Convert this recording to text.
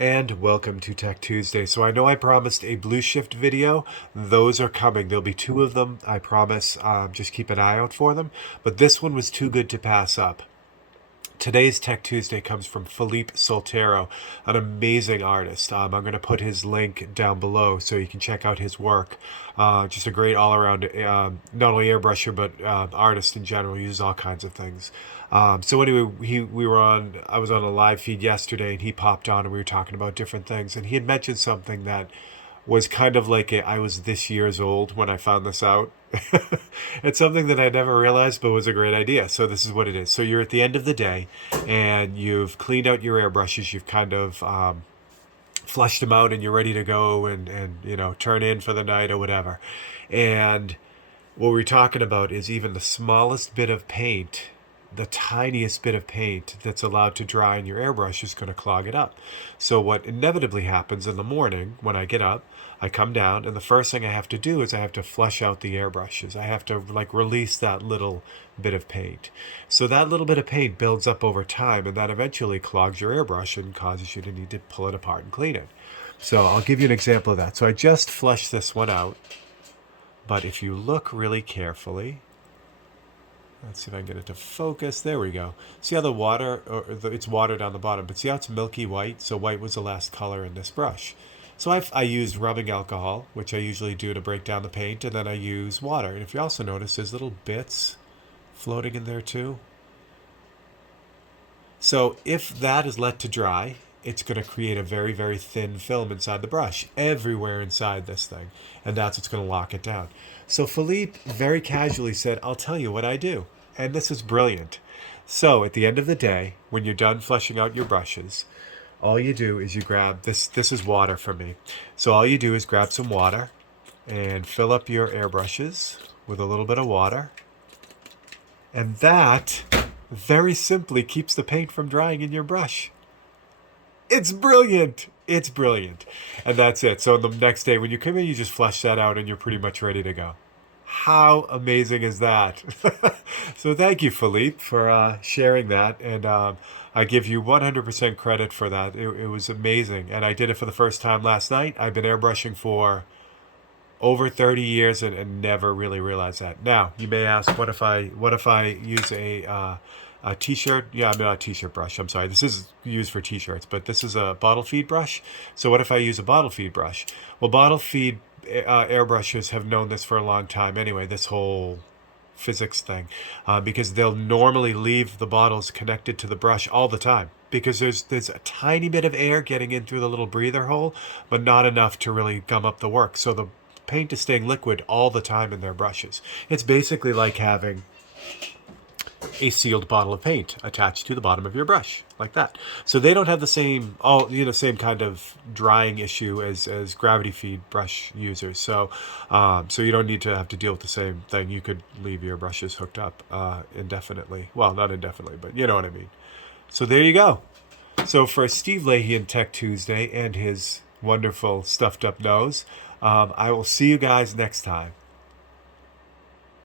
And welcome to Tech Tuesday. So I know I promised a Blue Shift video. Those are coming. There'll be two of them, I promise. Just keep an eye out for them. But this one was too good to pass up. Today's Tech Tuesday comes from Philippe Soltero, an amazing artist. I'm going to put his link down below so you can check out his work. Just a great all-around, not only airbrusher, but artist in general. He uses all kinds of things. So anyway, I was on a live feed yesterday, and he popped on, and we were talking about different things. And he had mentioned something that was kind of like I was this years old when I found this out. It's something that I never realized, but was a great idea. So this is what it is. So you're at the end of the day, and you've cleaned out your airbrushes. You've kind of flushed them out, and you're ready to go and turn in for the night or whatever. And what we're talking about is even the smallest bit of paint, the tiniest bit of paint that's allowed to dry in your airbrush is going to clog it up. So what inevitably happens in the morning when I get up, I come down, and the first thing I have to do is I have to flush out the airbrushes. I have to release that little bit of paint. So that little bit of paint builds up over time, and that eventually clogs your airbrush and causes you to need to pull it apart and clean it. So I'll give you an example of that. So I just flushed this one out, but if you look really carefully, let's see if I can get it to focus. There we go. See how the water, it's water down the bottom, but see how it's milky white? So white was the last color in this brush. So I used rubbing alcohol, which I usually do to break down the paint, and then I use water. And if you also notice, there's little bits floating in there too. So if that is let to dry, it's going to create a very, very thin film inside the brush, everywhere inside this thing. And that's what's going to lock it down. So Philippe very casually said, I'll tell you what I do. And this is brilliant. So at the end of the day, when you're done flushing out your brushes, all you do is you grab, this is water for me. So all you do is grab some water and fill up your airbrushes with a little bit of water. And that very simply keeps the paint from drying in your brush. It's brilliant. It's brilliant. And that's it. So the next day when you come in, you just flush that out and you're pretty much ready to go. How amazing is that? So thank you, Philippe, for sharing that. And I give you 100% credit for that. It was amazing. And I did it for the first time last night. I've been airbrushing for over 30 years and never really realized that. Now, you may ask, what if I use a t-shirt? Yeah, not a t-shirt brush. I'm sorry. This is used for t-shirts, but this is a bottle feed brush. So what if I use a bottle feed brush? Well, bottle feed airbrushes have known this for a long time anyway, this whole physics thing, because they'll normally leave the bottles connected to the brush all the time because there's a tiny bit of air getting in through the little breather hole, but not enough to really gum up the work. So the paint is staying liquid all the time in their brushes. It's basically like having a sealed bottle of paint attached to the bottom of your brush, like that. So they don't have the same kind of drying issue as gravity feed brush users. So you don't need to have to deal with the same thing. You could leave your brushes hooked up indefinitely. Well, not indefinitely, but you know what I mean. So there you go. So for Steve Leahy and Tech Tuesday and his wonderful stuffed up nose, I will see you guys next time.